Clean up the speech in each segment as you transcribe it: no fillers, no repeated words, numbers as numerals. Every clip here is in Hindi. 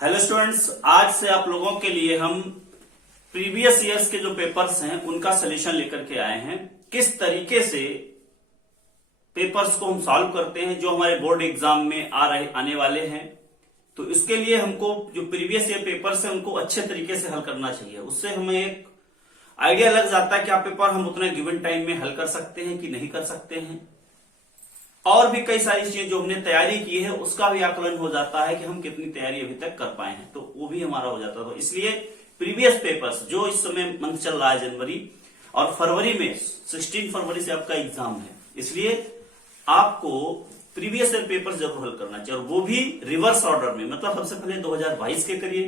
हेलो स्टूडेंट्स, आज से आप लोगों के लिए हम प्रीवियस ईयर्स के जो पेपर्स हैं उनका सलूशन लेकर के आए हैं। किस तरीके से पेपर्स को हम सॉल्व करते हैं जो हमारे बोर्ड एग्जाम में आने वाले हैं। तो इसके लिए हमको जो प्रीवियस ईयर पेपर्स हैं उनको अच्छे तरीके से हल करना चाहिए। उससे हमें एक आइडिया लग जाता है कि आप पेपर हम उतने गिवन टाइम में हल कर सकते हैं कि नहीं कर सकते हैं। और भी कई सारी चीजें जो हमने तैयारी की है उसका भी आकलन हो जाता है कि हम कितनी तैयारी अभी तक कर पाए हैं, तो वो भी हमारा हो जाता है। तो इसलिए प्रीवियस पेपर्स जो इस समय मंथ चल रहा है जनवरी और फरवरी में 16 फरवरी से आपका एग्जाम है, इसलिए आपको प्रीवियस ईयर पेपर जरूर हल करना चाहिए और वो भी रिवर्स ऑर्डर में। मतलब सबसे पहले 2022 के करिए,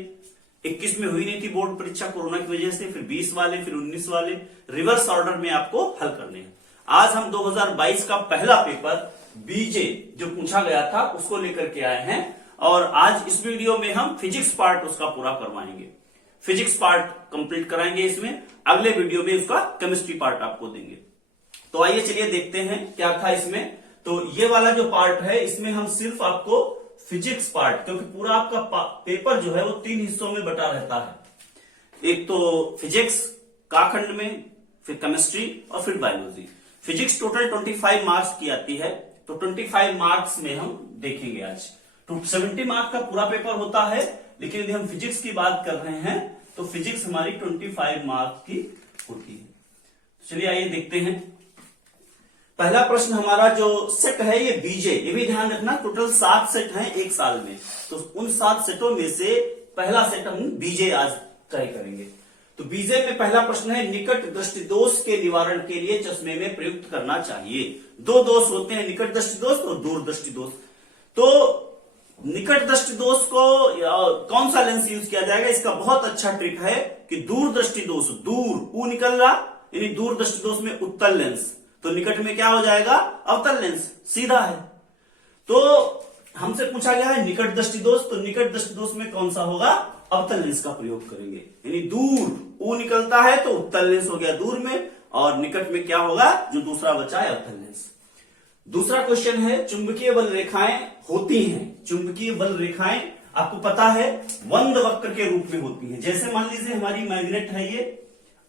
21 में हुई नहीं थी बोर्ड परीक्षा कोरोना की वजह से, फिर 20 वाले, फिर 19 वाले, रिवर्स ऑर्डर में आपको हल करने हैं। आज हम 2022 का पहला पेपर बीजे जो पूछा गया था उसको लेकर के आए हैं और आज इस वीडियो में हम फिजिक्स पार्ट उसका पूरा करवाएंगे। फिजिक्स पार्ट कंप्लीट कराएंगे इसमें, अगले वीडियो में उसका केमिस्ट्री पार्ट आपको देंगे। तो आइए चलिए देखते हैं क्या था इसमें। तो ये वाला जो पार्ट है इसमें हम सिर्फ आपको फिजिक्स पार्ट, क्योंकि पूरा आपका पेपर जो है वो 3 हिस्सों में बटा रहता है। एक तो फिजिक्स का खंड में, फिर केमिस्ट्री और फिर बायोलॉजी। फिजिक्स टोटल 25 मार्क्स की आती है, तो 25 मार्क्स में हम देखेंगे आज। तो 70 मार्क्स का पूरा पेपर होता है, लेकिन यदि हम फिजिक्स की बात कर रहे हैं तो फिजिक्स हमारी 25 मार्क्स की होती है। चलिए आइए देखते हैं। पहला प्रश्न हमारा जो सेट है ये बीजे, ये भी ध्यान रखना टोटल 7 सेट हैं एक साल में, तो उन 7 सेटों में से पहला सेट हम बीजे आज ट्राई करेंगे। तो बीजे में पहला प्रश्न है, निकट दृष्टि दोष के निवारण के लिए चश्मे में प्रयुक्त करना चाहिए। 2 दोष होते हैं, निकट दृष्टि दोष और दूर दृष्टि दोष। तो निकट दृष्टि दोष को कौन सा लेंस यूज किया जाएगा, इसका बहुत अच्छा ट्रिक है कि दूर दृष्टि दोष, दूर ऊ निकल रहा, यानी दूर दृष्टि दोष में उत्तल लेंस, तो निकट में क्या हो जाएगा, अवतल लेंस, सीधा है। तो हमसे पूछा गया है निकट दृष्टि दोष, तो निकट दृष्टि दोष में कौन सा होगा, अवतल लेंस का प्रयोग करेंगे। यानी दूर ऊ निकलता है तो उत्तल लेंस हो गया दूर में, और निकट में क्या होगा, जो दूसरा बचा है अवतल लेंस। दूसरा क्वेश्चन है, चुंबकीय बल रेखाएं होती हैं। चुंबकीय बल रेखाएं आपको पता है वंद वक्र के रूप में होती हैं। जैसे मान लीजिए हमारी मैग्नेट है ये,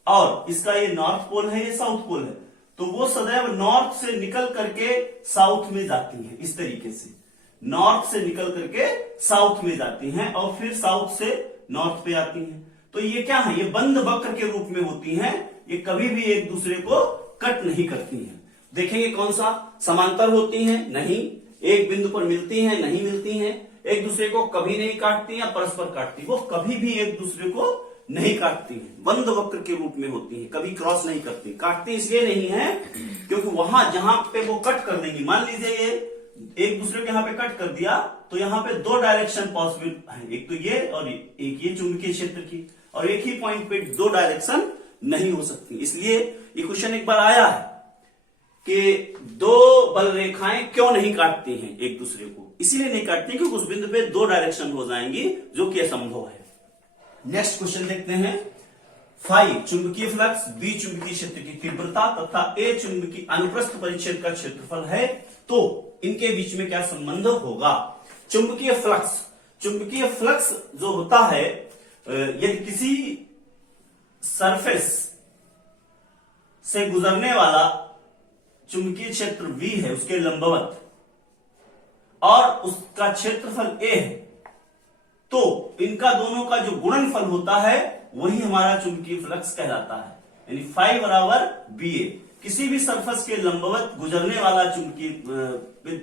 और इसका ये नॉर्थ पोल है, ये साउथ पोल है, तो वो सदैव नॉर्थ से निकल करके साउथ में जाती है। इस तरीके से नॉर्थ से निकल करके साउथ में जाती हैं और फिर साउथ से नॉर्थ पे आती हैं। तो ये क्या है, ये बंद वक्र के रूप में होती हैं, ये कभी भी एक दूसरे को कट नहीं करती हैं। देखेंगे कौन सा, समांतर होती हैं, नहीं, एक बिंदु पर मिलती हैं, नहीं मिलती हैं, एक दूसरे को कभी नहीं काटती या परस्पर काटती, वो कभी भी एक दूसरे को नहीं काटती हैं, बंद वक्र के रूप में होती हैं, कभी क्रॉस नहीं करती। काटती इसलिए नहीं है क्योंकि वहां जहां पे वो कट कर देंगी, मान लीजिए ये एक दूसरे को यहाँ पे कट कर दिया, तो यहाँ पे 2 डायरेक्शन पॉसिबल है, एक तो ये और एक ये चुंबकीय क्षेत्र की, और एक ही पॉइंट पे 2 डायरेक्शन नहीं हो सकती। इसलिए ये क्वेश्चन एक बार आया है कि 2 बल रेखाएं क्यों नहीं काटती हैं एक दूसरे को, इसीलिए नहीं काटती क्योंकि उस बिंदु पे 2 डायरेक्शन हो जाएंगी, जो कि असंभव है। नेक्स्ट क्वेश्चन देखते हैं, फाई चुंबकीय फ्लक्स, बी चुंबकीय क्षेत्र की तीव्रता तथा ए चुंबकीय अनुप्रस्थ परिच्छेद का क्षेत्रफल है, तो इनके बीच में क्या संबंध होगा। चुंबकीय फ्लक्स, चुंबकीय फ्लक्स जो होता है, यदि किसी सरफेस से गुजरने वाला चुंबकीय क्षेत्र V है उसके लंबवत और उसका क्षेत्रफल A है, तो इनका दोनों का जो गुणनफल होता है वही हमारा चुंबकीय फ्लक्स कहलाता है। यानी फाई बराबर BA, किसी भी सरफेस के लंबवत गुजरने वाला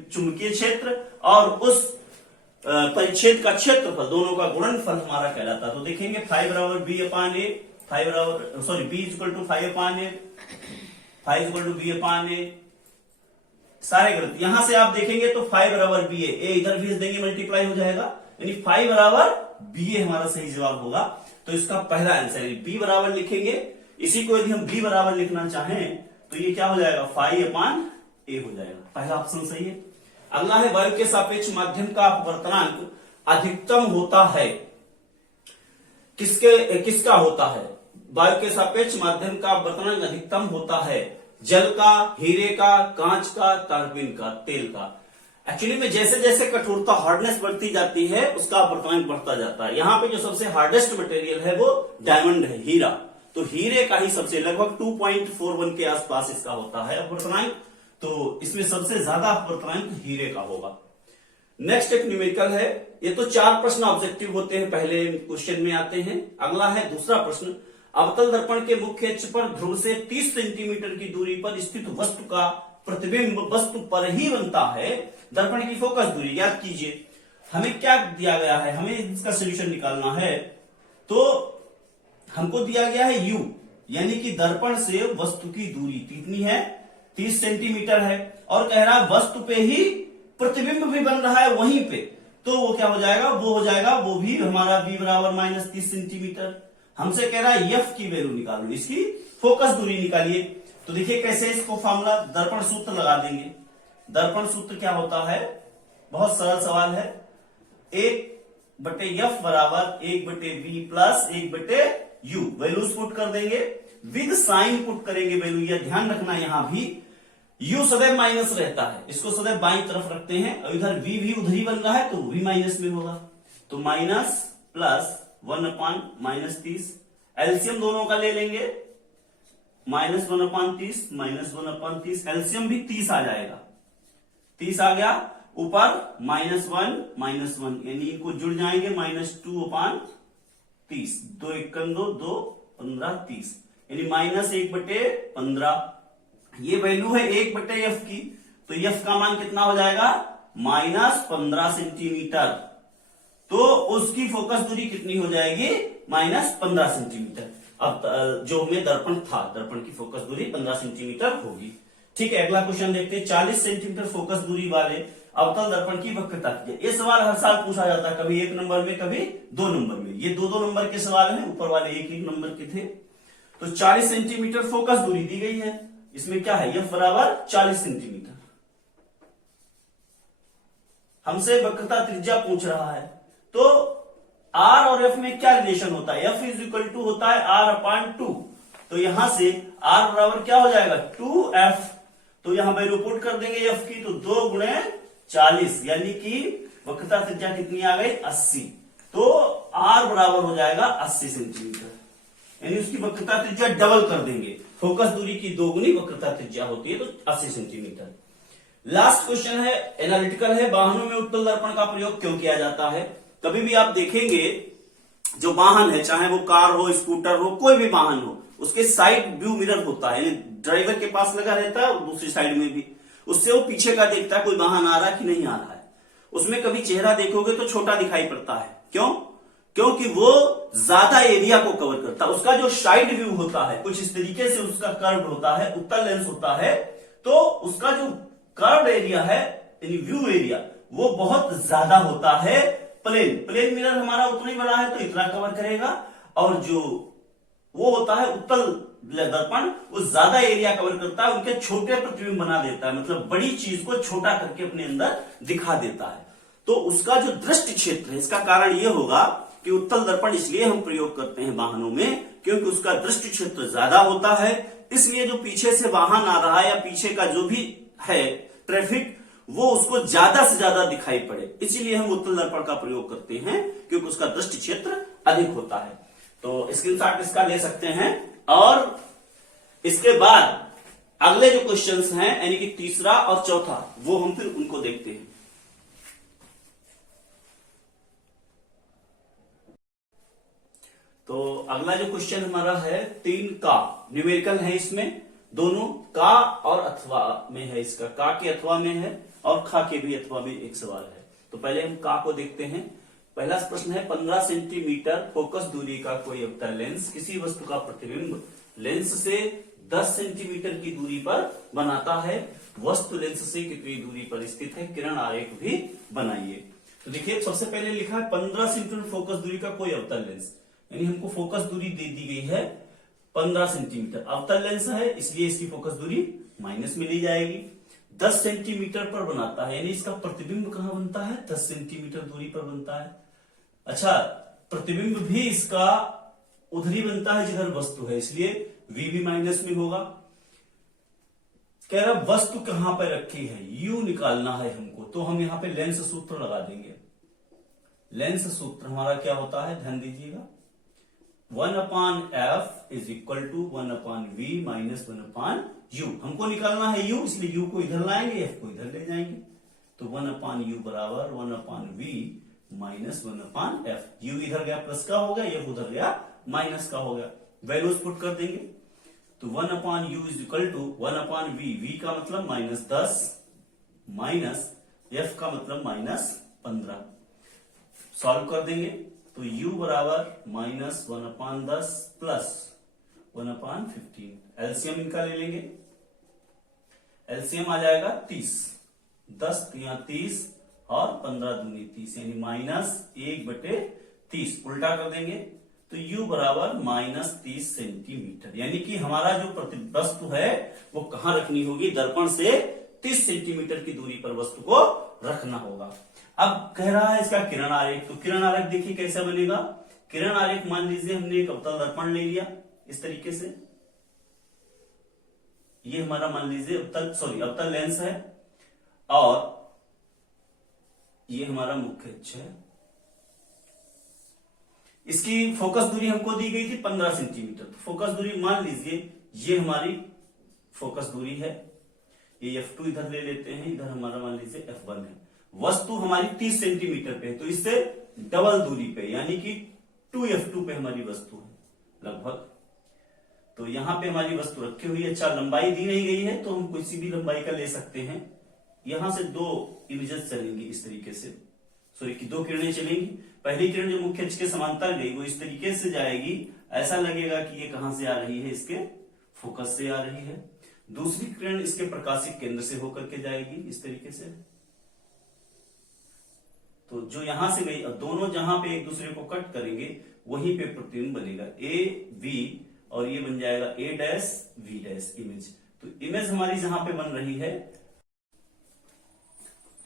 चुंबकीय क्षेत्र और उस परिच्छेद का क्षेत्रफल, दोनों का गुणनफल हमारा कहलाता है। तो देखेंगे फाई बराबर B अपान A, फाई बराबर sorry B equal to phi upon A, phi equal to B upon A, सारे गलत। यहां से आप देखेंगे तो फाई बराबर BA, A इधर भेज देंगे मल्टीप्लाई हो जाएगा, यानी फाई बराबर BA हमारा सही जवाब होगा। तो इसका पहला आंसर है B बराबर लिखेंगे। इसी को यदि हम B बराबर लिखना चाहें तो ये क्या हो जाएगा, फाई अपान A हो जाएगा। पहला ऑप्शन सही है। अगला है, वायु के सापेक्ष माध्यम का अपवर्तनांक अधिकतम होता है। किसका होता है, वायु के सापेक्ष माध्यम का अपवर्तनांक अधिकतम होता है, जल का, हीरे का, कांच का, तारपीन का, तेल का। एक्चुअली में जैसे जैसे कठोरता हार्डनेस बढ़ती जाती है उसका अपर्तनांक बढ़ता जाता है। यहाँ पे जो सबसे हार्डेस्ट मटेरियल है वो डायमंड है, हीरा। तो हीरे का ही सबसे लगभग 2.41 के आसपास इसका होता है अपर्तनांक। तो इसमें सबसे ज्यादा अपर्तनांक हीरे का होगा। नेक्स्ट एक न्यूमेरिकल है। ये तो 4 प्रश्न ऑब्जेक्टिव होते हैं, पहले क्वेश्चन में आते हैं। अगला है दूसरा प्रश्न। अवतल दर्पण के मुख्य अक्ष पर ध्रुव से 30 सेंटीमीटर की दूरी पर स्थित वस्तु का प्रतिबिंब वस्तु पर ही बनता है। दर्पण की फोकस दूरी याद कीजिए। हमें क्या दिया गया है, हमें इसका सोल्यूशन निकालना है। तो हमको दिया गया है u, यानी कि दर्पण से वस्तु की दूरी कितनी है, 30 सेंटीमीटर है। और कह रहा है वस्तु पे ही प्रतिबिंब भी बन रहा है वहीं पे। तो वो क्या हो जाएगा, वो हो जाएगा वो भी हमारा v बराबर -30 सेंटीमीटर। हमसे कह रहा है f की वैल्यू निकालो, इसकी फोकस दूरी निकालिए। तो देखिए कैसे इसको फॉर्मूला दर्पण सूत्र लगा देंगे। दर्पण सूत्र क्या होता है, बहुत सरल सवाल है। 1/f बराबर 1/v plus 1/u। Values put कर देंगे, विद साइन पुट करेंगे वैल्यू। यह ध्यान रखना यहां भी u सदैव माइनस रहता है, इसको सदैव बाईं तरफ रखते हैं। और इधर v भी उधर ही बन रहा है तो वो भी माइनस में होगा। तो माइनस प्लस 1/-30। एलसीएम दोनों का ले लेंगे, -1/30 -1/30। एलसीएम भी 30 आ जाएगा। 30 आ गया, ऊपर -1 यानी इनको जुड़ जाएंगे, -2/30। 2 × 2 2 15 30 यानी -1/15। ये वैल्यू है 1/f की। तो f का मान कितना हो जाएगा, -15 सेंटीमीटर। तो उसकी फोकस दूरी कितनी हो जाएगी, -15 सेंटीमीटर। अब जो हमें दर्पण था, दर्पण की फोकस दूरी 15 सेंटीमीटर होगी। ठीक है, अगला क्वेश्चन देखते हैं। 40 सेंटीमीटर फोकस दूरी वाले अवतल दर्पण की वक्रता कीजिए। ये सवाल हर साल पूछा जाता है, कभी 1 नंबर में, कभी 2 नंबर में। ये 2-2 नंबर के सवाल हैं, ऊपर वाले 1-1 नंबर के थे। तो 40 सेंटीमीटर फोकस दूरी दी गई है। इसमें क्या है, f बराबर 40 सेंटीमीटर। हमसे वक्रता त्रिज्या पूछ रहा है। तो r और f में क्या रिलेशन होता है, f = होता है r/2। तो यहां से r बराबर क्या हो जाएगा, 2f। तो यहां वैल्यू पुट कर देंगे f की, तो 2 × 40 यानी कि वक्रता त्रिज्या कितनी आ गई, 80। तो r बराबर हो जाएगा 80 सेंटीमीटर, यानी उसकी वक्रता त्रिज्या डबल कर देंगे। फोकस दूरी की 2 गुनी वक्रता त्रिज्या होती है, तो 80 सेंटीमीटर। लास्ट क्वेश्चन है, एनालिटिकल है। वाहनों में उत्तल दर्पण का प्रयोग क्यों किया जाता है। कभी भी आप देखेंगे जो वाहन है, चाहे वो कार हो, स्कूटर हो, कोई भी वाहन हो, उसके साइड व्यू मिरर होता है, यानी ड्राइवर के पास लगा रहता है और दूसरी साइड में भी। उससे वो पीछे का देखता है कोई वाहन आ रहा है कि नहीं आ रहा है। उसमें कभी चेहरा देखोगे तो छोटा दिखाई पड़ता है। क्यों, क्योंकि वो ज्यादा एरिया को कवर करता है। उसका जो साइड व्यू होता है कुछ इस तरीके से उसका कर्व होता है, उत्तल लेंस होता है। तो उसका जो कर्व एरिया है, यानी व्यू एरिया, वो बहुत ज्यादा होता है। प्लेन मिरर हमारा उतना ही बड़ा है तो इतना कवर करेगा। और जो वो होता है उत्तल दर्पण, वो ज्यादा एरिया कवर करता है, उनके छोटे प्रतिबिंब बना देता है, मतलब बड़ी चीज को छोटा करके अपने अंदर दिखा देता है। तो उसका जो दृष्टि क्षेत्र है, इसका कारण ये होगा कि उत्तल दर्पण इसलिए हम प्रयोग करते हैं वाहनों में, क्योंकि उसका दृष्टि क्षेत्र ज्यादा होता है। इसलिए जो पीछे से वाहन आ रहा है या पीछे का जो भी है ट्रैफिक, वो उसको ज्यादा से ज्यादा दिखाई पड़े, इसीलिए हम उत्तल दर्पण का प्रयोग करते हैं, क्योंकि उसका दृष्टि क्षेत्र अधिक होता है। तो स्क्रीनशॉट इसका ले सकते हैं। और इसके बाद अगले जो क्वेश्चंस हैं, यानी कि तीसरा और चौथा, वो हम फिर उनको देखते हैं। तो अगला जो क्वेश्चन हमारा है 3 का न्यूमेरिकल है। इसमें दोनों का और अथवा में है, इसका का के अथवा में है और खा के भी अथवा में एक सवाल है। तो पहले हम का को देखते हैं। पहला प्रश्न है, 15 सेंटीमीटर फोकस दूरी का कोई अवतल लेंस किसी वस्तु का प्रतिबिंब लेंस से 10 सेंटीमीटर की दूरी पर बनाता है। वस्तु लेंस से कितनी दूरी पर स्थित है, किरण आरेख भी बनाइए। तो देखिए सबसे पहले लिखा है 15 सेंटीमीटर फोकस दूरी का कोई अवतल लेंस, यानी हमको फोकस दूरी दे दी गई है 15 सेंटीमीटर। अवतल लेंस है इसलिए इसकी फोकस दूरी माइनस में ली जाएगी। 10 सेंटीमीटर पर बनाता है, यानी इसका प्रतिबिंब कहां बनता है, 10 सेंटीमीटर दूरी पर बनता है। अच्छा, प्रतिबिंब भी इसका उधर ही बनता है जिधर वस्तु है, इसलिए v भी माइनस में होगा। कह रहा वस्तु कहां पर रखी है, यू निकालना है हमको, तो हम यहां पे लेंस सूत्र लगा देंगे। लेंस सूत्र हमारा क्या होता है, ध्यान दीजिएगा, 1/f is equal to 1/v minus 1/u। हमको निकालना है u, इसलिए u को इधर लाएंगे, f को इधर ले जाएंगे, तो 1/u बराबर 1/v माइनस 1/f। u इधर गया प्लस का हो गया, f उधर गया माइनस का हो गया। वैल्यूज पुट कर देंगे, तो 1/u is equal to 1/v, v का मतलब -10 माइनस f का मतलब -15। सॉल्व कर देंगे तो u बराबर -1/10 प्लस 1/15। एलसीएम इनका ले लेंगे, एलसीएम आ जाएगा 30, 10 तिया 30 और 15 दूनी 30, यानी -1/30। उल्टा कर देंगे तो u बराबर -30 सेंटीमीटर, यानी कि हमारा जो वस्तु है वो कहां रखनी होगी, दर्पण से 30 सेंटीमीटर की दूरी पर वस्तु को रखना होगा। अब कह रहा है इसका किरण आरेख, तो किरण आरेख देखिए कैसा बनेगा। किरण आरेख मान लीजिए हमने एक अवतल दर्पण ले लिया इस तरीके से, ये हमारा मान लीजिए अवतल लेंस है, और ये हमारा मुख्य अक्ष है। इसकी फोकस दूरी हमको दी गई थी 15 सेंटीमीटर, तो फोकस दूरी मान लीजिए ये हमारी फोकस दूरी है, ये f2 इधर ले लेते हैं, इधर हमारा मान लीजिए f1 है। वस्तु हमारी 30 सेंटीमीटर पे है, तो इससे डबल दूरी पे यानी कि 2f2 पे हमारी वस्तु है लगभग। तो यहां पे हमारी वस्तु रखी हुई है। अच्छा, लंबाई दी नहीं गई है तो हम किसी भी लंबाई का ले सकते हैं। यहां से दो इमेजेस चलेंगी इस तरीके से, कि दो किरणें चलेंगी। पहली किरण जो मुख्य अक्ष के समांतर गई वो इस तरीके से जाएगी, ऐसा लगेगा कि ये कहां से आ रही है, इसके फोकस से आ रही है। दूसरी किरण इसके प्रकाशिक केंद्र से होकर के जाएगी इस तरीके से। तो जो यहां से गई, अब दोनों जहां पे एक दूसरे को कट करेंगे वहीं पे प्रतिबिंब बनेगा ए वी, और ये बन जाएगा ए डैश वी डैश इमेज। तो इमेज हमारी जहां पे बन रही है।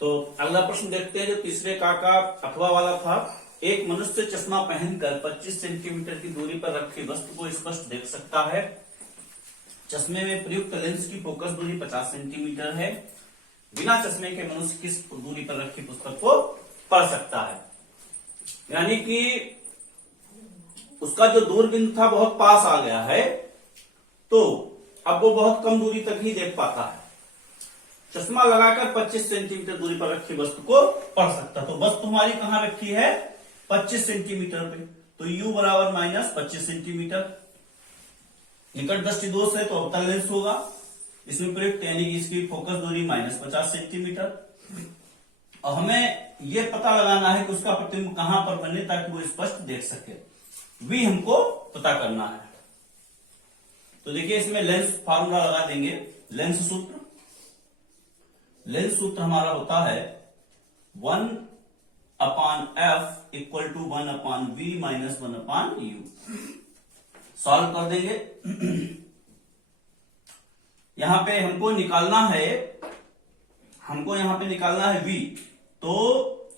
तो अगला प्रश्न देखते हैं जो तीसरे का अथवा वाला था। एक मनुष्य चश्मा पहनकर 25 सेंटीमीटर की दूरी पर रखी वस्तु को स्पष्ट देख सकता है। चश्मे में प्रयुक्त लेंस की फोकस दूरी 50 सेंटीमीटर है। बिना चश्मे के मनुष्य किस दूरी पर रखी पुस्तक को पढ़ सकता है, यानी कि उसका जो दूरबीन था बहुत पास आ गया है, तो अब वो बहुत कम दूरी तक ही देख पाता है। चश्मा लगाकर 25 सेंटीमीटर दूरी पर रखी वस्तु को पढ़ सकता है। तो वस्तु हमारी कहां रखी है, 25 सेंटीमीटर पे, तो u बराबर -25 सेंटीमीटर। निकट दृष्टि दोष है तो अवतल लेंस होगा इसमें प्रयुक्त, यानी कि इसकी फोकस दूरी -50 सेंटीमीटर। और हमें यह पता लगाना है कि उसका प्रतिबिंब कहां पर बने ताकि वो स्पष्ट देख सके, भी हमको पता करना है। तो देखिए इसमें लेंस फार्मूला लगा देंगे, लेंस सूत्र। लेंस सूत्र हमारा होता है 1/f equal to 1/v minus 1/u। Solve कर देंगे। यहां पे हमको यहां पे निकालना है v, तो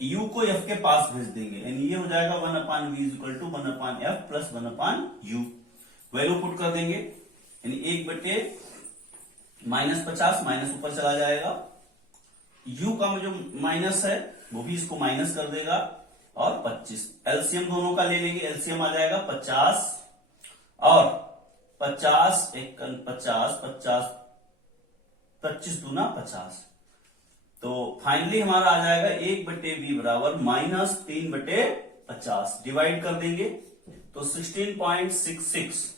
u को f के पास भेज देंगे, यानी ये हो जाएगा 1/v equal to 1/f plus 1/u। Value put कर देंगे, यानी 1/-50 माइनस ऊपर चला जाएगा, u का जो माइनस है वो भी इसको माइनस कर देगा, और 25। एलसीएम दोनों का ले लेंगे, एलसीएम आ जाएगा 50 और 50 1 50 50 25 दूना 50। तो फाइनली हमारा आ जाएगा 1/v बराबर -3/50। डिवाइड कर देंगे तो 16.66,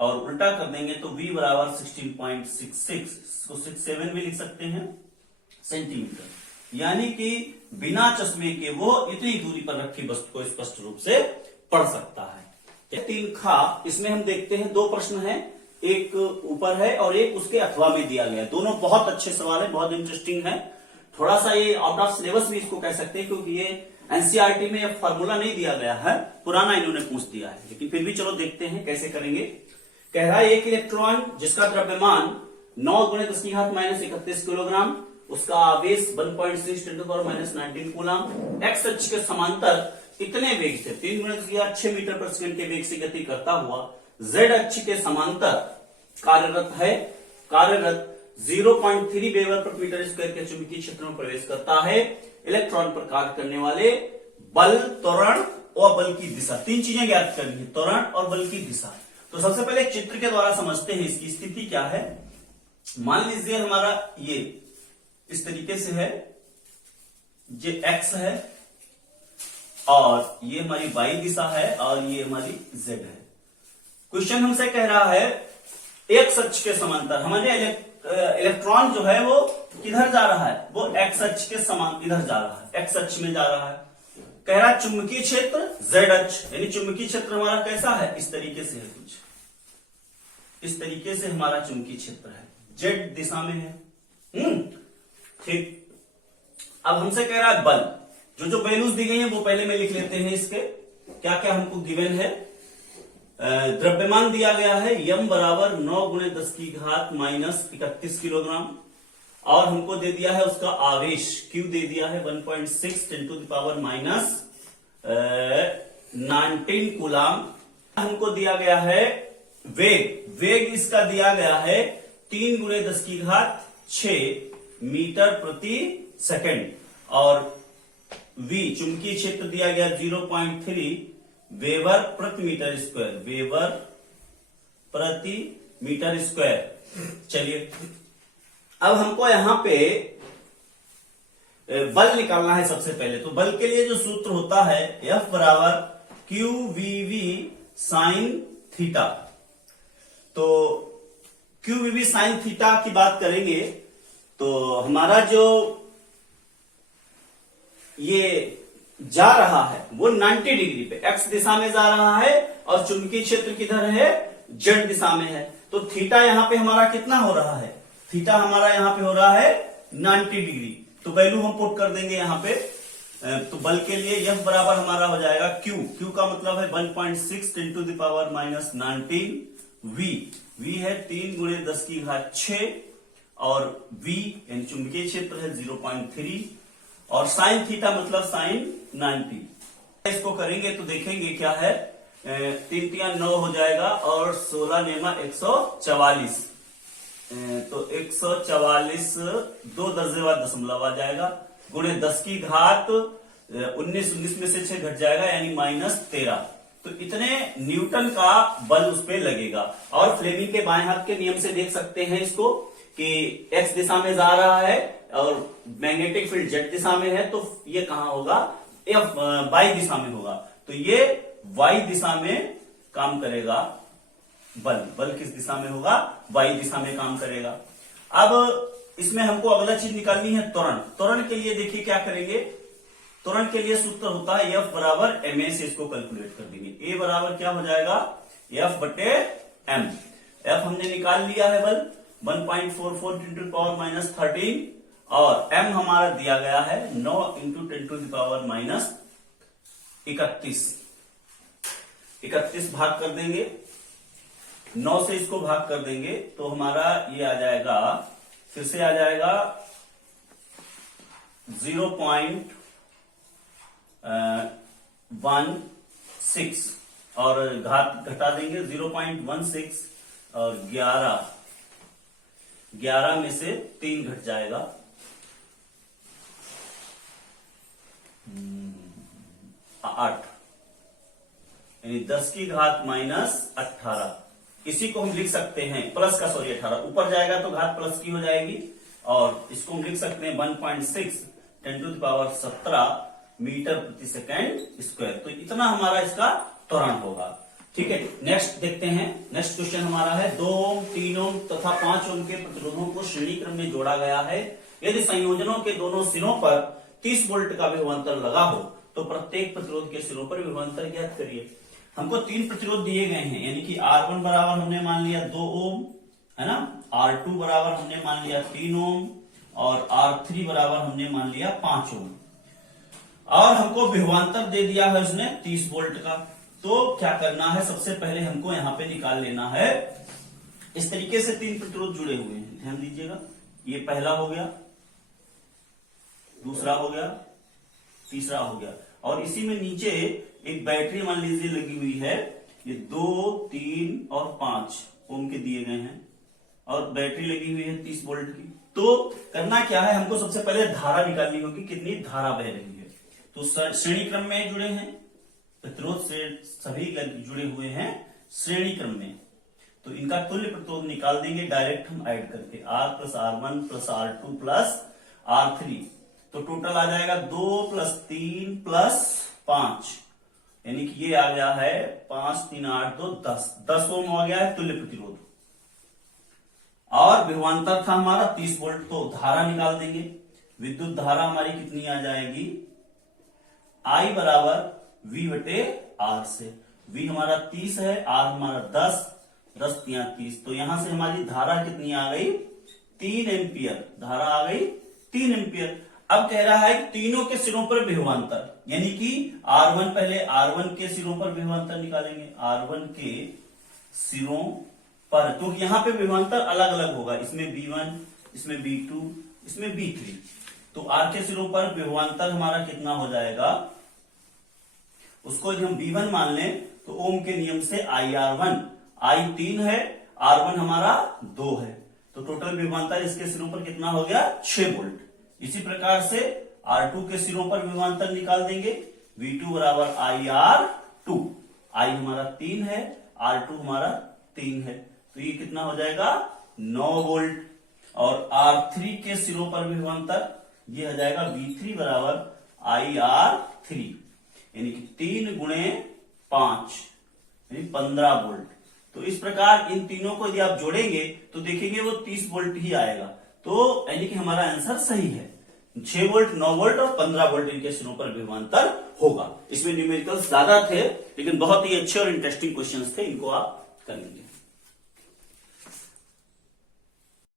और उल्टा कर देंगे तो v बराबर 16.66, इसको 67 भी लिख सकते हैं सेंटीमीटर। यानी कि बिना चश्मे के वो इतनी दूरी पर रखी वस्तु को स्पष्ट रूप से पढ़ सकता है। 3 खा, इसमें हम देखते हैं 2 प्रश्न हैं, एक ऊपर है और एक उसके अथवा में दिया गया है। दोनों बहुत अच्छे सवाल है, बहुत इंटरेस्टिंग है। थोड़ा सा ये आउट ऑफ सिलेबस भी इसको कह सकते हैं, क्योंकि ये एनसीईआरटी में फॉर्मूला नहीं दिया गया है, पुराना इन्होंने पूछ दिया है, लेकिन फिर भी चलो देखते हैं कैसे करेंगे। कह रहा है एक इलेक्ट्रॉन जिसका द्रव्यमान 9 × 10⁻³ किलोग्राम, उसका आवेश 1.6 × 10⁻19 कूलम, एक्स अक्ष के समांतर इतने वेग से 3 × 10⁶ मीटर पर सेकंड के वेग से गति करता हुआ जेड अक्ष के समांतर कार्यरत 0.3 वेबर प्रति मीटर स्क्वायर के चुंबकीय क्षेत्र में प्रवेश करता है। इलेक्ट्रॉन पर कार्य करने वाले बल, त्वरण और बल की दिशा, तीन चीजें ज्ञात करनी है, त्वरण और बल की दिशा। तो सबसे पहले चित्र के द्वारा समझते हैं इसकी स्थिति क्या है। मान लीजिए हमारा ये इस तरीके से है, ये एक्स है और ये हमारी वाई दिशा है और ये हमारी जेड है। क्वेश्चन हमसे कह रहा है एक्स अक्ष के समांतर हमारे इलेक्ट्रॉन जो है वो किधर जा रहा है, वो एक्स अक्ष के समान इधर जा रहा है, एक्स अक्ष में जा रहा है। कह रहा है चुंबकीय क्षेत्र जेड अक्ष, यानी चुंबकीय क्षेत्र हमारा कैसा है, इस तरीके से है, कुछ इस तरीके से हमारा चुंबकीय क्षेत्र है, जेड दिशा में है। ठीक, अब हमसे कह रहा है बल, जो वैल्यूज दी गई हैं वो पहले में लिख लेते हैं। इसके क्या क्या हमको गिवन है। द्रव्यमान दिया गया है यम बराबर 9 गुणे 10 की घात माइनस 31 किलोग्राम और हमको दे दिया है उसका आवेश क्यू दे दिया है 1.6 × 10⁻19 कूलाम। हमको दिया गया है वेग इसका दिया गया है 3 गुणे 10 की घात 6 मीटर प्रति सेकंड और v चुंबकीय क्षेत्र दिया गया 0.3 वेबर प्रति मीटर स्क्वायर, वेबर प्रति मीटर स्क्वायर। चलिए अब हमको यहां पे बल निकालना है। सबसे पहले तो बल के लिए जो सूत्र होता है F बराबर Q V V sine theta. तो Q V V sine theta की बात करेंगे तो हमारा जो ये जा रहा है वो 90 डिग्री पे एक्स दिशा में जा रहा है और चुंबकीय क्षेत्र किधर है, जेड दिशा में है। तो थीटा यहां पे हमारा कितना हो रहा है, थीटा हमारा यहां पे हो रहा है 90 डिग्री। तो वैल्यू हम पुट कर देंगे यहां पे। तो बल के लिए F बराबर हमारा हो जाएगा क्यू का मतलब है 1.6 × 10⁻19 v है 3 गुणे 10 की घात 6 और v यानी चुंबकीय क्षेत्र है 0.3 और साइन थीटा मतलब साइन 90। इसको करेंगे तो देखेंगे क्या है, 3 × 9 हो जाएगा और 16 नेमा 144। तो 144 2 दर्जे बाद दशमलव आ जाएगा गुणे 10 की घात 19 में से 6 घट जाएगा यानी -13। तो इतने न्यूटन का बल उस पर लगेगा। और फ्लेमिंग के बाएं हाथ के नियम से देख सकते हैं इसको कि एक्स दिशा में जा रहा है और मैग्नेटिक फील्ड जेड दिशा में है तो ये कहां होगा, वाई दिशा में होगा। तो ये वाई दिशा में काम करेगा बल किस दिशा में होगा, वाई दिशा में काम करेगा। अब इसमें हमको अगला चीज निकालनी है त्वरण के लिए देखिए क्या करेंगे। त्वरण के लिए सूत्र होता है F बराबर ma से इसको कैलकुलेट कर देंगे। A बराबर क्या हो जाएगा F बटे m। F हमने निकाल लिया है बल 1.44 × 10⁻13 और m हमारा दिया गया है 9 × 10⁻31। 31 भाग कर देंगे, 9 से इसको भाग कर देंगे तो हमारा ये आ जाएगा, फिर से आ जाएगा 0.16 और घात घटा देंगे 0.16 और 11 में से 3 घट जाएगा 8 यानी 10 की घात -18। इसी को हम लिख सकते हैं प्लस का 18 ऊपर जाएगा तो घात प्लस की हो जाएगी और इसको हम लिख सकते हैं 1.6 × 10⁻17 मीटर प्रति सेकेंड स्क्वायर। तो इतना हमारा इसका त्वरण होगा। ठीक है, नेक्स्ट देखते हैं। नेक्स्ट क्वेश्चन हमारा है 2 ओम 3 ओम तथा 5 ओम के प्रतिरोधों को श्रेणी क्रम में जोड़ा गया है। यदि संयोजनों के दोनों सिरों पर 30 वोल्ट का विभवांतर लगा हो तो प्रत्येक प्रतिरोध के सिरों पर विभवांतर ज्ञात करिए। हमको 3 प्रतिरोध दिए गए हैं यानी कि R1 बराबर हमने मान लिया 2 ओम है ना, R2 बराबर हमने मान लिया 3 ओम और R3 बराबर हमने मान लिया 5 ओम और हमको विभवांतर दे दिया है उसने 30 वोल्ट का। तो क्या करना है, सबसे पहले हमको यहां पे निकाल लेना है। इस तरीके से 3 प्रतिरोध जुड़े हुए हैं, ध्यान दीजिएगा। ये पहला हो गया, दूसरा हो गया, तीसरा हो गया और इसी में नीचे एक बैटरी मान लीजिए लगी हुई है। ये 2, 3 और 5 ओम के दिए गए हैं और बैटरी लगी हुई है 30 वोल्ट की। तो करना क्या है, हमको सबसे पहले धारा निकालनी होगी, कितनी धारा बह रही है। तो श्रेणी क्रम में जुड़े हैं, प्रतिरोध से सभी जुड़े हुए हैं श्रेणी क्रम में, तो इनका तुल्य प्रतिरोध निकाल देंगे डायरेक्ट हम ऐड करके, R plus R1 plus R2 plus R3। तो टोटल आ जाएगा 2 प्लस 3 प्लस 5, यानी कि ये आ गया है 5 3 8 2 10 ओम आ गया है तुल्य प्रतिरोध। और विभवांतर था हमारा 30 वोल्ट, तो धारा निकाल देंगे। विद्युत धारा हमारी कितनी आ जाएगी, I बराबर V बटे R से। V हमारा 30 है, R हमारा 10 3 30, तो यहां से हमारी धारा कितनी आ गई, 3 एम्पियर। धारा आ गई 3 एम्पियर। अब कह रहा है तीनों के सिरों पर विभवांतर, यानी कि R1 पहले R1 के सिरों पर विभवांतर निकालेंगे, R1 के सिरों पर, क्योंकि यहां पे विभवांतर अलग अलग होगा, इसमें B1, इसमें B2, इसमें B3। तो R के सिरों पर विभवांतर हमारा कितना हो जाएगा, उसको यदि हम B1 मान लें तो ओम के नियम से IR1, I 3 है, R1 हमारा 2 है, तो टोटल विभवांतर इसके सिरों पर कितना हो गया, 6 वोल्ट। इसी प्रकार से R2 के सिरों पर विभवांतर निकाल देंगे, V2 बराबर IR2, I हमारा 3 है, R2 हमारा 3 है, तो ये कितना हो जाएगा 9 वोल्ट। और R3 के सिरों पर विभवांतर ये हो जाएगा V3 बराबर IR3, यानी कि 3 गुणे 5 यानी 15 वोल्ट। तो इस प्रकार इन तीनों को यदि आप जोड़ेंगे तो देखेंगे वो 30 वोल्ट ही आएगा, तो यानी कि हमारा आंसर सही है। 6 वोल्ट, 9 वोल्ट और 15 वोल्ट इनके सिरों पर विभवांतर होगा। इसमें न्यूमेरिकल्स ज्यादा थे, लेकिन बहुत ही अच्छे और इंटरेस्टिंग क्वेश्चंस थे, इनको आप करेंगे।